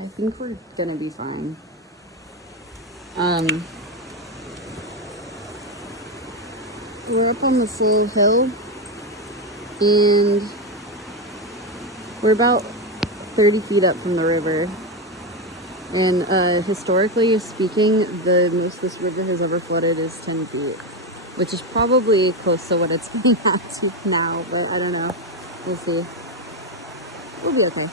I think we're gonna be fine. We're up on the full hill, and we're about 30 feet up from the river. And historically speaking, the most this river has ever flooded is 10 feet, which is probably close to what it's getting out to now, but I don't know. We'll see. We'll be okay.